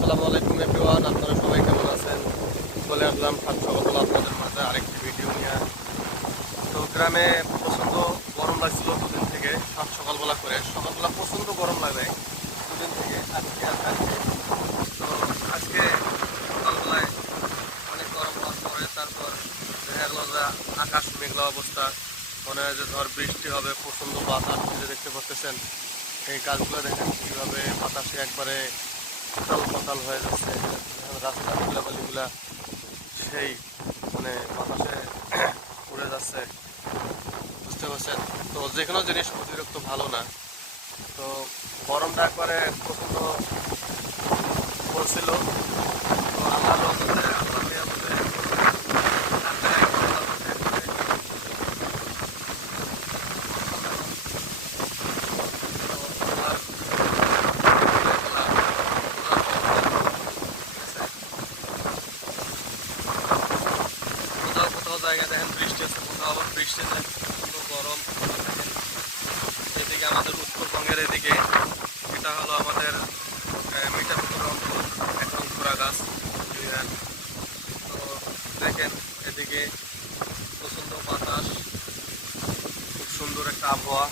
আসসালামু আলাইকুম এভরিওয়ান, আপনারা সবাই কেমন আছেন? চলে আসলাম সাত সকালবেলা আপনাদের মাঝে আরেকটি ভিডিও নিয়ে। তো গ্রামে প্রচণ্ড গরম লাগছিল দুদিন থেকে। সাত সকালবেলা করে সকালবেলা প্রচণ্ড গরম লাগে দুদিন থেকে, আজকে আর কালকে। তো আজকে সকালবেলায় অনেক গরম হওয়ার পরে তারপর দেখা গেল যে আকাশ মেঘলা অবস্থা, মনে হয় যে ঝড় বৃষ্টি হবে। প্রচণ্ড বাতাস, যে দেখতে পাচ্ছেন এই গাছগুলো দেখেন কীভাবে বাতাসে একবারে উতাল পাতাল হয়ে যাচ্ছে। রাস্তার ধুলাবালিগুলা সেই মানে বাতাসে উড়ে যাচ্ছে, বুঝতে পারছেন? তো যে কোনো জিনিস অতিরিক্ত ভালো না। তো গরমটা একবারে প্রচণ্ড পড়ছিল। তো আমার রহমতে আল্লাহ নিয়ামতে ঠান্ডায় গরম লাগছে। তো আল্লাহর খেলা, আল্লাহর রহমত, ঠিক আছে? কোথাও কোথাও জায়গায় দেখেন বৃষ্টি আছে, কোথাও আবার বৃষ্টি নেই, প্রচণ্ড গরম। দেখেন এদিকে আমাদের উত্তরবঙ্গের এদিকে, এটা হলো আমাদের মিঠাপুকুর অঞ্চল, একদম ঘোড়া গাছ। তো দেখেন এদিকে প্রচণ্ড বাতাস, খুব সুন্দর একটা আবহাওয়া।